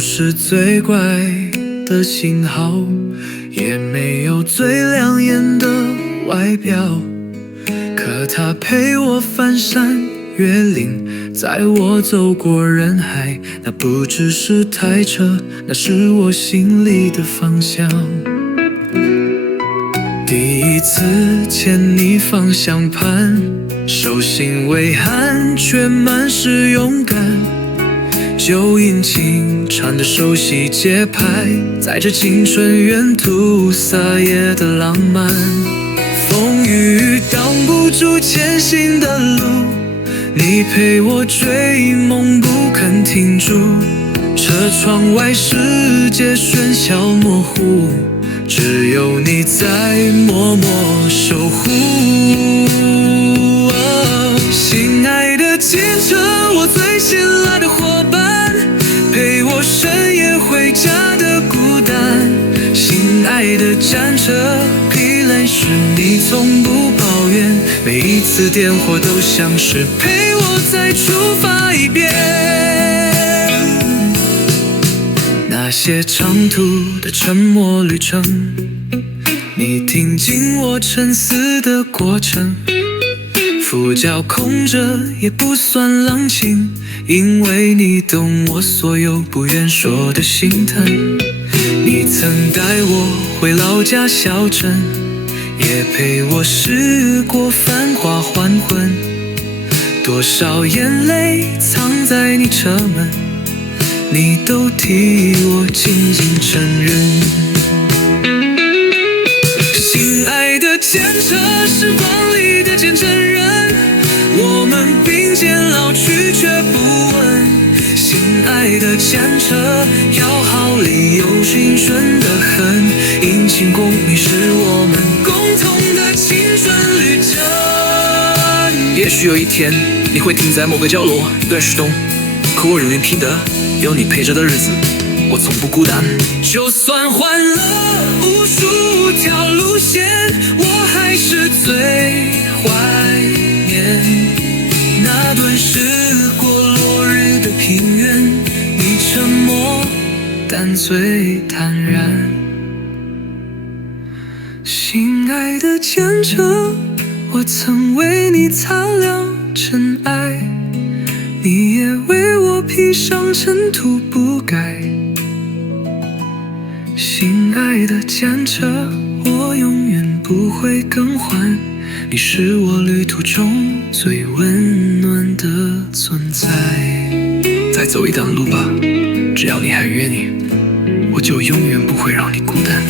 是最乖的信号，也没有最亮眼的外表，可他陪我翻山越岭，载我走过人海，那不只是台车，那是我心里的方向。第一次牵你方向盘，手心微寒，却满是勇敢。旧引擎穿着熟悉节拍，载着青春沿途撒野的浪漫。风雨挡不住前行的路，你陪我追梦不肯停住。车窗外世界喧嚣模糊，只有你在默默守护。心爱的前车，我最信赖的伙伴，陪我深夜回家的孤单。心爱的战车，疲累时你从不抱怨，每一次点火都像是陪我再出发一遍。那些长途的沉默旅程，你听进我沉思的过程。副脚空着也不算冷清，因为你懂我所有不愿说的心疼。你曾带我回老家小镇，也陪我试过繁华黄昏。多少眼泪藏在你车门，你都替我静静承认。心爱的前车，时光里的见证人，我们并肩老去却不问。心爱的前车，摇号里有青春的痕，引擎共鸣是我们共同的青春旅程。也许有一天你会停在某个角落断续动，可我永远记得有你陪着的日子，我从不孤单。就算换了无数条路线，我还是最怀念那段驶过落日的平原，你沉默但最坦然。心爱的前车，我曾为你擦亮尘埃，你也为我披上尘土不改。心爱的前车，我永远不会更换，你是我旅途中最温暖的存在。再走一段路吧，只要你还愿意，我就永远不会让你孤单。